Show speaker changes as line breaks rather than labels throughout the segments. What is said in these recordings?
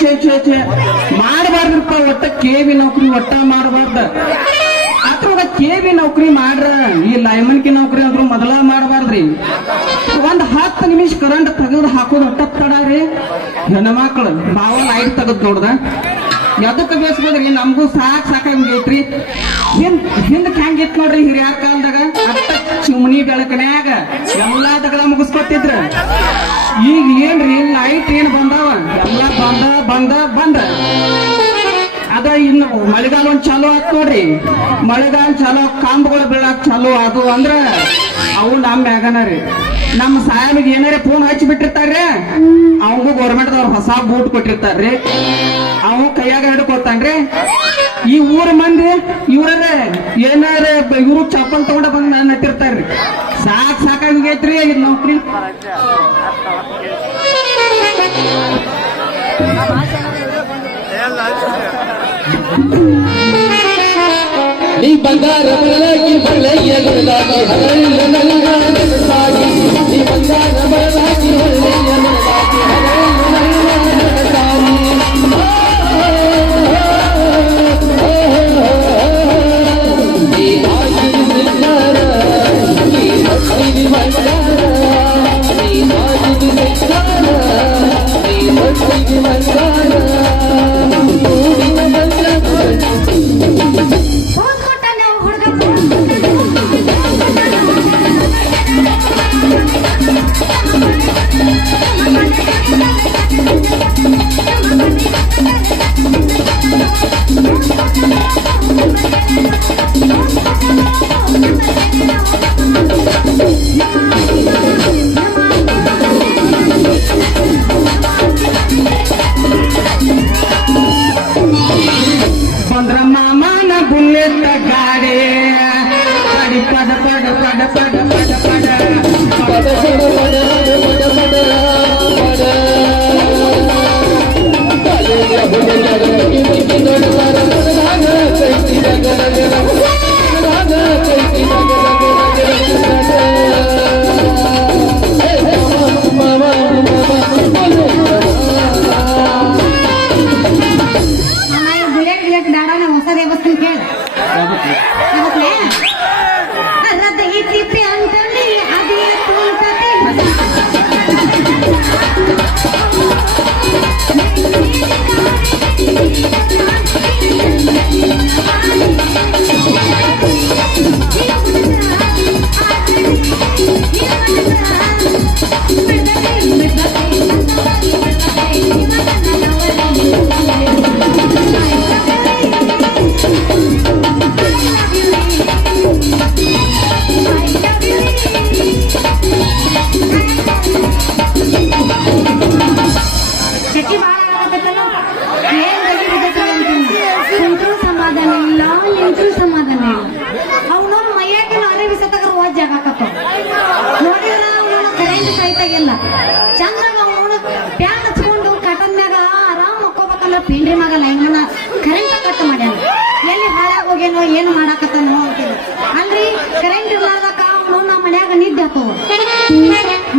ಛೇ ಛೇ ಛೇ ಮಾಡಬಾರ್ದ್ರಪ್ಪ ಒಟ್ಟ ಕೆವಿ ನೌಕರಿ, ಒಟ್ಟ ಮಾಡಬಾರ್ದ. ಅಥವಾ ಕೆವಿ ನೌಕರಿ ಮಾಡ್ರ, ಈ ಲೈಮನ್ಕಿ ನೌಕರಿ ಅಂದ್ರು ಮೊದಲ ಮಾಡಬಾರ್ದ್ರಿ. ಒಂದ್ ಹತ್ತು ನಿಮಿಷ ಕರೆಂಟ್ ತೆಗೆದು ಹಾಕೋದು ಒಟ್ಟ ತಡಾರಿ ಹೆಣ್ಮಕ್ಳು ಬಾವ ಲೈಟ್ ತೆಗೆದ್ ನೋಡ್ದ. ಎದಕ್ಕೆ ಬೇಸ್ಬೋದ್ರಿ ನಮಗೂ ಸಾಕ್ ಸಾಕಾಗೈತ್ರಿ ಹಿಂದ್ ಹಿಂದಕ್ ಹೆಂಗಿತ್ ನೋಡ್ರಿ ಹಿರಿಯರ ಕಾಲದಾಗ. ಅಟ್ಟ ಚಿಮ್ನಿ ಬೆಳಕನ್ಯಾಗ ಎಲ್ಲಾ ತಗದ ಮುಗಿಸ್ಕೊತಿದ್ರ ಈಗ ಏನ್ರಿ ಲೈಟ್ ಏನ್ ಬಂದಾವ? ಎಲ್ಲ ಬಂದ ಬಂದ ಬಂದ. ಅದ ಇನ್ನು ಮಳೆಗಾಲ ಒಂದು ಚಾಲೂ ಆತ್ ನೋಡ್ರಿ. ಮಳೆಗಾಲ ಚಾಲೋ ಕಾಂಬಗಳು ಬೀಳಾಕ್ ಚಾಲೂ ಅದು ಅಂದ್ರ ಅವು ನಮ್ ಮ್ಯಾಗನ ರೀ. ನಮ್ಮ ಸಾಹೇಬಿಗೆ ಏನಾರ ಫೋನ್ ಹಚ್ಚಿ ಬಿಟ್ಟಿರ್ತಾರ್ರಿ ಅವಂಗೂ ಗೌರ್ಮೆಂಟ್ ದವ್ರ ಹೊಸ ಬೂಟ್ ಕೊಟ್ಟಿರ್ತಾರ್ರಿ ಅವ ಕೈಯಾಗ ಹಿಡ್ಕೊತಾನ್ರಿ ಈ ಊರ ಮಂದಿ ಇವ್ರೇ ಏನಾರ ಇವ್ರು ಚಪ್ಪಲ್ ತಗೊಂಡ ಬಂದ್ ನಾನು ನಟ್ಟಿರ್ತಾರ್ರಿ ಸಾಕ್ ಸಾಕಾಗೈತ್ರಿ ಇದ್ ನೌಕರಿ
நீ ಬಂಗಾರ
ಬೆಳಕಿ ಬೆಳೆಯ ಗುರುದಾಗಿ ಹರಳ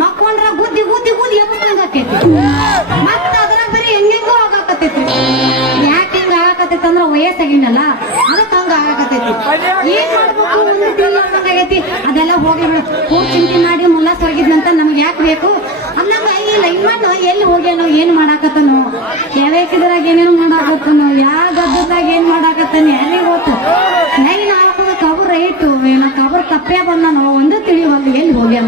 ಮಕ್ಕೊಂಡ್ರ ಗುದ್ದಿ ಗುದ್ದಿ ಗುದ್ದಿ ಎಬ್ಸ್ದಂಗ ಆಕೈತಿ ಮತ್ತ ಅದ್ರಾಗ ಬರೀ ಹೆಂಗೆಂಗೋ ಆಗಾಕತ್ತೈತಿ. ಯಾಕೆ ಹಿಂಗ ಆಗಾಕತ್ತೈತಿ ಅಂದ್ರ ವಯಸ್ಸಾಗಿನಲ್ಲ ಅದಕ್ಕ ಹಂಗ ಆಗಾಕತ್ತೈತಿ. ಏನ್ ಮಾಡ್ಬೇಕು ಅದೆಲ್ಲ ಹೋಗಿ ಬಿಡು. ಹೋಗಿ ಚಿಂತೆ ಮಾಡಿ ಮುಲ್ಲ ಸೊರಗಿದ್ನಂತ ನಮ್ಗೆ ಯಾಕೆ ಬೇಕು? ಅನ್ನಂಗ ಇಲ್ಲ ಲೈನ್ಮನ್ ಎಲ್ಲಿ ಹೋಗ್ಯಾನೋ, ಏನ್ ಮಾಡಾಕತ್ತನೋ. ಯಾವ್ಯಾಕಿದ್ರಾಗ ಏನೇನು ಮಾಡಾಕತ್ತನೋ ಯಾವ ಗದ್ದದಾಗ ಏನ್ ಮಾಡಾಕತ್ತಾನ ಯಾರಿಗೆ ಗೊತ್ತು ಅಪ್ಪೆ ಬಂದ ಒಂದು ತಿಳಿ ಒಂದು ಎಲ್ಲಿ ಹೋಗ್ಯಾನ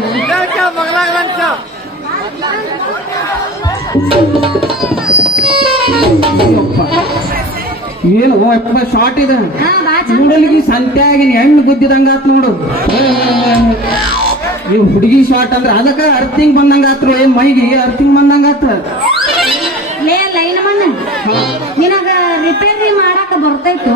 ಏನು ಅಪ್ಪ ಶಾರ್ಟ್ ಇದೆ. ಹುಡುಗಿ ಸಂತ್ಯಾಗಿನ ಹೆಣ್ಣು ಗುದ್ದಿದಂಗಾತ್ ನೋಡು. ನೀವು ಹುಡುಗಿ ಶಾರ್ಟ್ ಅಂದ್ರೆ ಅದಕ್ಕೆ ಅರ್ಥಿಂಗ್ ಬಂದಂಗಾತ್ರು ಏನ್ ಮೈಗೆ ಅರ್ಥಿಂಗ್
ಬಂದಂಗಾತ್ರ ಲೈನ್ ಮಣ್ಣ. ನಿನಗ ರಿಪೇರಿ ಮಾಡಾಕ ಬರ್ತೈತು?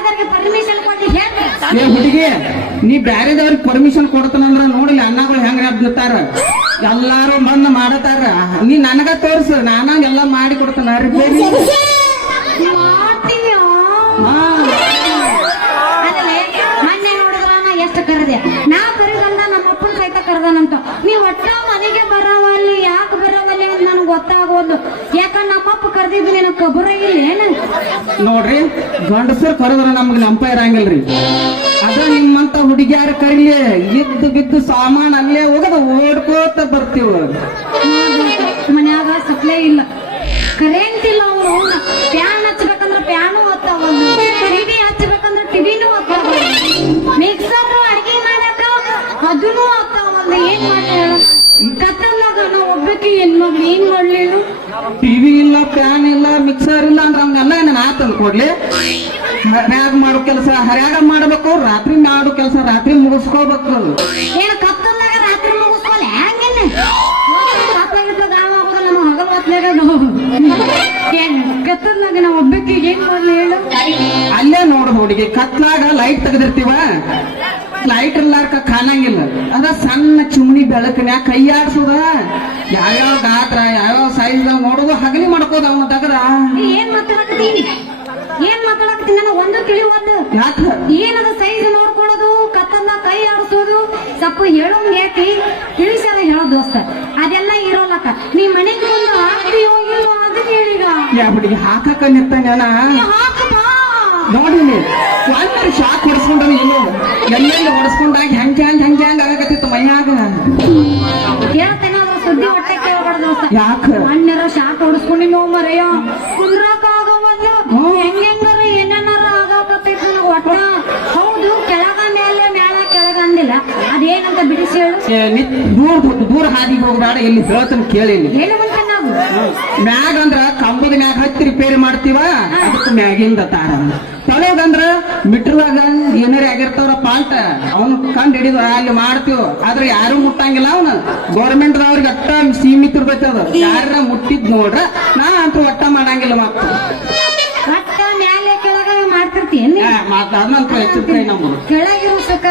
ಬೇರೆದವ್ರಿಗೆ ಪರ್ಮಿಷನ್ ಕೊಟ್ಟು ಹೇಳ್ತೀವಿ
ಏ ಹುಡುಗಿ ನೀ ಬ್ಯಾರೆದವ್ರಿಗೆ ಪರ್ಮಿಷನ್ ಕೊಡ್ತಾನಂದ್ರ ನೋಡಲಿ ಅಣ್ಣಗಳು ಹೆಂಗ್ ಹಬ್ಬಿರ್ತಾರ ಎಲ್ಲಾರು ಬಂದ್ ಮಾಡತಾರ. ನೀ ನನಗ ತೋರ್ಸು ನಾನ ಎಲ್ಲ ಮಾಡಿ ಕೊಡ್ತಾನ ರಿಪೇರಿ
ಮಾಡ್ತೀವಿ
ಹಾ.
ಅದಲ್ಲೇ ಮೊನ್ನೆ ನೋಡಿದ್ರ ನಾ ಎಷ್ಟು ಕರೆದೆ. ನಾ ಕರೆದಂದ ನಮ್ಮ ಅಪ್ಪನ ಸಹಿತ ಕರೆದನಂತ. ನೀ ಒಟ್ಟ ಗೊತ್ತಾಗೋದು ಯಾಕಂದ್ರೆ ನಮ್ಮಪ್ಪ ಕರೆದಿದ್ದು ನಿನ್ನ ಕಬರ ಇಲ್ಲ ಏನ?
ನೋಡ್ರಿ ಗಂಡಸರ್ ಕರೆದ್ರ ನಮ್ಗೆ ನೆಂಪ ಇರಂಗಿಲ್ರಿ. ಅದ ನಿಮ್ಮಂತ ಹುಡುಗಿಯಾರ ಕರಿಲಿ ಇದ್ದು ಬಿದ್ದು ಸಾಮಾನ್ ಅಲ್ಲೇ ಹೋಗದ ಓಡ್ಕೋತ ಬರ್ತೀವ.
ಮನ್ಯಾಗ ಸಪ್ಲೈ ಇಲ್ಲ. ಕರೆಂಟ್ ಇಲ್ಲ ಅವ್ರು ಫ್ಯಾನ್ ಹಚ್ಬೇಕಂದ್ರೆ ಫ್ಯಾನು ಹತ್ತಾವ. ಟಿವಿ ಹಚ್ಬೇಕಂದ್ರೆ ಟಿವಿನೂ ಹತ್ತಾವ. ಮಿಕ್ಸರ್ ಅಡಿಗೆ ಮಾಡಕ ಅದನ್ನು ಹತ್ತಾವಲ್ಲ ಏನ್ ಮಾಡ್ಯಾಳ ಕತ್ತಲಾಗ ನಾವು ಒಬ್ಬಕ್ಕೆ ಏನ್ ಮಾಡ್ಲಿ
ಟಿವಿ ಇಲ್ಲ ಫ್ಯಾನ್ ಇಲ್ಲ ಮಿಕ್ಸರ್ ಇಲ್ಲ ಅಂತ ಹಂಗೆಲ್ಲ ನಾನು ಆತಂದ್ ಕೊಡ್ಲಿ? ಹರ್ಯಾಗ ಮಾಡೋ ಕೆಲಸ ಹರ್ಯಾಗ ಮಾಡ್ಬೇಕು ರಾತ್ರಿ ಮಾಡೋ ಕೆಲಸ ರಾತ್ರಿ ಮುಗಿಸ್ಕೋಬೇಕು.
ಏನ್ ಕತ್ತಲಾಗ ರಾತ್ರಿ ಮುಗಿಸ್ಕೊಲ್ಲ ಹೆಂಗೇನ. ಕತ್ತಲಾಗಿದ್ದ ಗಾವ ಆಗೋದು ನಮ್ಮ ಹಗಲು ಹೊತ್ಲಾಗ ಏನ್ ಕತ್ತಲಾಗ ನಾವು ಒಬ್ಬಕ್ಕೆ ಏನ್ ಮಾಡ್ಲಿ ಹೇಳು?
ಅಲ್ಲೇ ನೋಡು ಹುಡುಗಿ ಕತ್ಲಾಗ ಲೈಟ್ ತೆಗೆದಿರ್ತೀವ? ಲೈಟ್ ಲಾರ್ಕ ಕಾಣಂಗಿಲ್ಲ. ಅದ ಸಣ್ಣ ಚಿಮಣಿ ಕೈ ಆಡ್ಸೋದ ಯಾವ್ಯಾವ ಗಾತ್ರ ಯಾವ್ಯಾವ ಸೈಜ್ ನೋಡೋದು ಹಗಲಿ ಮಾಡ್ಕೋದ ಅವನ ತಗದ
ಏನ್ ಮಾತಾಡಕತ್ತೀನಿ ಏನ್ ಮಾತಾಡಕತ್ತೀನಿ ನಾನು ಒಂದು ತಿಳಿವದ್ದು
ಯಾಕ?
ಏನದ ಸೈಜ್ ನೋಡ್ಕೊಳ್ಳೋದು ಕತ್ತನ್ನ ಕೈ ಆಡಿಸೋದು ಸ್ವಲ್ಪ ಹೇಳೋಂಗ್ ಯಾಕೆ ತಿಳಿಸ್ಯಾರ ಹೇಳೋ ದೋಸ್ತ. ಅದೆಲ್ಲ ಇರೋಲ್ಲಕ್ಕ. ನೀ ಮನೆಗೆ ಬಂದು ಹಾಕ್ತಿ ಇಲ್ಲೋ ಅದನ್ನ ಹೇಳಿದ
ಯಾ ಹುಡುಗಿ ಹಾಕಕ್ಕ
ನಿತ್ತ ಹಾಕಪ್ಪ
ನೋಡಿ ಒಂದರ ಶಾಕ್ ಹೊಡ್ಸ್ಕೊಂಡ್ರ ಏನು ಎಲ್ಲೆಲ್ಲಿ ಹೊಡ್ಸ್ಕೊಂಡಾಗ ಹೆಂಗ್ ಹೆಂಗ್ ಹೆಂಗ್ ಹೆಂಗ್ ಆಗಕತ್ತಿತ್ತು ಮೈಯಾಗ
ಹೇಳ್ತೇನೆ ಅದ್ರ ಸುದ್ದಿ ಹೊಟ್ಟೆ ಕೇಳ್ಬಾರ್ದು
ಯಾಕ?
ಅಣ್ಣರ ಶಾಕ್ ಹೊಡಿಸ್ಕೊಂಡು ನೋವು ಮರೆಯೋ. ಕುಂದ್ರಾಕ ಆಗವಲ್ಲ
ಹ್ಮ್.
ಹೆಂಗಾರ ಏನೇನಾರ ಆಗಾಕತ್ತೈತಿ ಒಟ್ಟ. ಹೌದು ಕೆಳಗ ಮೇಲೆ ಮೇಳ ಕೆಳಗ ಅಂದಿಲ್ಲ. ಅದೇನಂತ ಬಿಡಿಸಿ ಹೇಳು.
ದೂರ ದೂರ ಹಾದಿಗೆ ಹೋಗ್ಬೇಡ. ಎಲ್ಲಿ ಹೇಳ್ತಾನೆ ಕೇಳಿ ಏನು
ಹೇಳು
ಮ್ಯಾಗ ಅಂದ್ರ ಕಂಬದ ಮ್ಯಾಗ ಹತ್ತಿ ರಿಪೇರಿ ಮಾಡ್ತೀವ? ಅದಕ್ಕೆ ಮ್ಯಾಗಿಂದ ತಾರ ತಳಗಂದ್ರ ಮಿಟ್ರದಾಗ ಏನಾರ ಆಗಿರ್ತಾವ್ರ ಪಾಲ್ಟ ಅವನು ಕಂಡು ಹಿಡಿದು ಅಲ್ಲಿ ಮಾಡ್ತೀವ್. ಆದ್ರೆ ಯಾರು ಮುಟ್ಟಂಗಿಲ್ಲ ಅವನು. ಗೌರ್ಮೆಂಟ್ ದವ್ರಿಗೆ ಅಟ್ಟ ಸೀಮಿತ ಇರ್ತೈತಿ ಅದು. ಯಾರ ಮುಟ್ಟಿದ್ ನೋಡ್ರ ನಾ ಅಂತೂ ಒಟ್ಟ ಮಾಡಂಗಿಲ್ಲ ಮಾತು
ಒಟ್ಟ ಮ್ಯಾಲೆ ಕೆಳಗ ಮಾಡ್ತಿರ್ತೀನಿ ಕೆಳಗಿರೋ ಸುಖ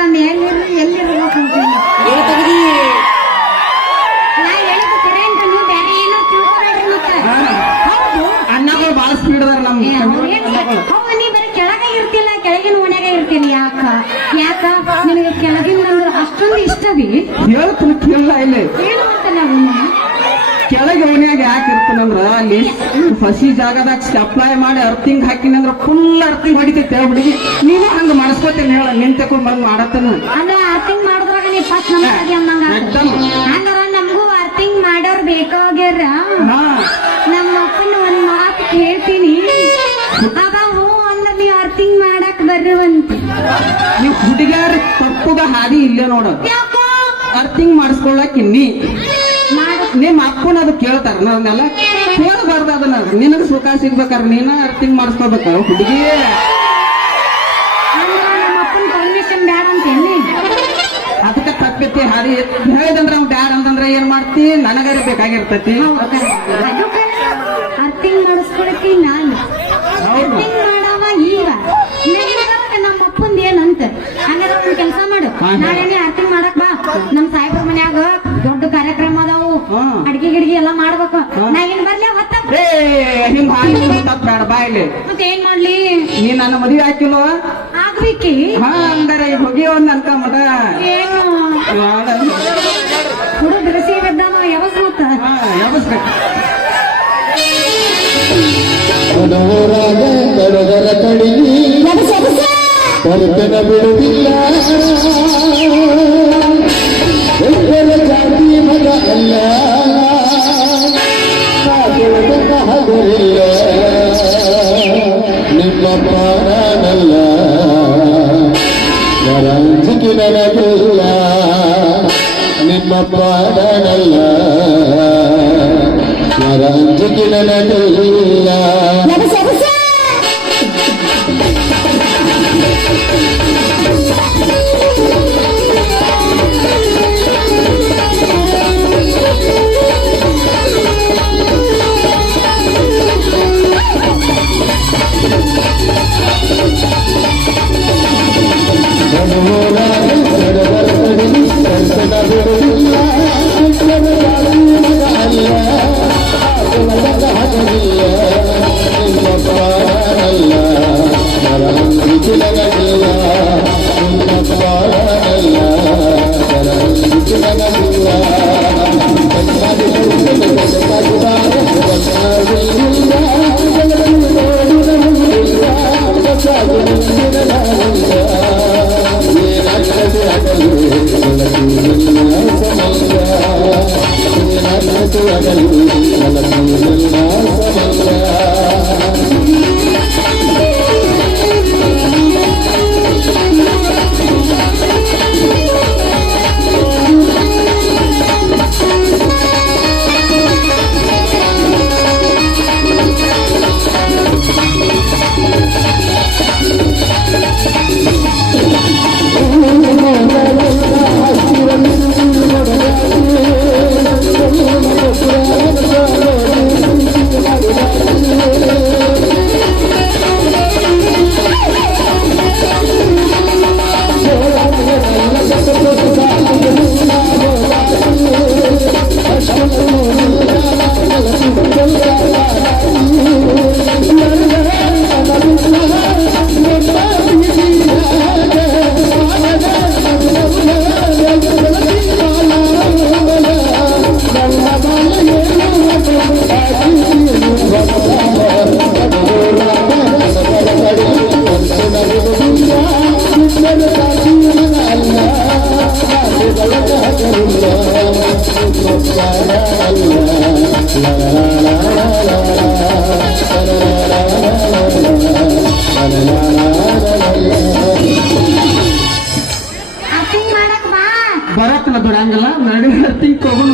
ಎಲ್ಲಿರ್ಬೇಕಂತ ಇಷ್ಟವಿ
ಹೇಳ್ತೀನಿ ಕೇಳಲ್ಲ ಇಲ್ಲಿ.
ಏನು ಅಂತ ನಾವು
ಕೆಳಗೆ ಓಣ್ಯಾಗ ಯಾಕೆ ಇರ್ತಾನಂದ್ರ ಅಲ್ಲಿ ಹಸಿ ಜಾಗದಾಗ ಸಪ್ಲೈ ಮಾಡಿ ಅರ್ತಿಂಗ್ ಹಾಕಿನಂದ್ರ ಫುಲ್ ಅರ್ತಿಂಗ್ ಹೊಡಿತೈತೆ ಹುಡುಗಿ ನೀನು ಹಂಗ ಮಾಡಿಸ್ಕೋತೀನಿ ಹೇಳ ನಿನ್ ತಕೊಂಡ್ ಬಂದ್ ಮಾಡತ್ತನ.
ಅಲ್ಲ ತಪ್ಪುಗ ಮಾಡಿದ್ರಾಗ ನೀ ಫಸ್ಟ್ ನಮ್ಗೆ ಅನ್ನಂಗ. ಹಂಗಾರ ನಮಗೂ ಅರ್ಥಿಂಗ್ ಮಾಡೋರ್ ಬೇಕಾಗ್ಯಾರ. ನಮ್ಮ ಅಪ್ಪನ ಒಂದ್ ಮಾತು ಕೇಳ್ತೀನಿ. ಅವ ಹ್ಞೂ ಅಂದ್ರೆ ನೀವ್ ಅರ್ಥಿಂಗ್ ಮಾಡಕ್ ಬರ್ರುವಂತ
ನೀವು ಹುಡುಗಿಯಾರ ತಪ್ಪುದ ಹಾದಿ ಇಲ್ಲೇ ನೋಡು.
ಯಾಕೋ
ಅರ್ತಿಂಗ್ ಮಾಡಿಸ್ಕೊಳಕ್ ನೀ
ಮಾಡು
ನಿಮ್ಮ ಅಪ್ಪನ ಅದು ಕೇಳ್ತಾರ. ನನ್ನೆಲ್ಲ ಕೇಳಬಾರ್ದು ಅದನ್ನ. ನಿನಗ ಸುಖ ಸಿಗ್ಬೇಕಾರ ನೀನ ಅರ್ಥಿಂಗ್ ಮಾಡಿಸ್ಕೋಬೇಕ. ಹುಡುಗಿ. ಅದಕ್ಕ ತಪ್ಪೈತಿ. ಹಾದಿ ಹೇಳಿದಂದ್ರ ಅವ್ನ್ ಬ್ಯಾಡ ಅಂತಂದ್ರ ಏನ್ ಮಾಡ್ತಿ? ನನಗಾರ ಬೇಕಾಗಿರ್ತತಿ.
ಅರ್ಥಿಂಗ್ ಮಾಡಿಸ್ಕೊಳಕ್ಕೆ ನಾನು
ಬೇಡ ಬಾಯ್ಲಿ
ಮತ್ತೆ ಏನ್ ಮಾಡ್ಲಿ?
ನೀ ನನ್ನ ಮದುವೆ ಹಾಕಿಲ್ವ
ಆಗ್ಬೇಕಿ.
ಹಾ ಹಂಗಾರ ಈಗ ಅಂತ ಅನ್ಕೊಂಬಟ
ಏನು? ಹುಡುಗ ಬಿಡಿಸಿ ಬಿದ್ದಾನ ಯಾವಾಗ ಮತ್ತ
ಹಾ
ಜಾತಿ ಮಗ ಅಲ್ಲ. ಆಗುವುದಿಲ್ಲ ನಿಮ್ಮ ಪ್ರಾಣನಲ್ಲ ವರಂಜಿಕೆ ನನಗಿಲ್ಲ ನಿಮ್ಮ ಪ್ರಾಣನಲ್ಲ ವರಂಜಿಕೆ ನನಗಿಲ್ಲ
ಬರತ್ತಲ್ಲ ಬಿಡಂಗಿಲ್ಲ ನಡಿ ಹರ್ತಿಂಗ್ ಹೋಗೋಣ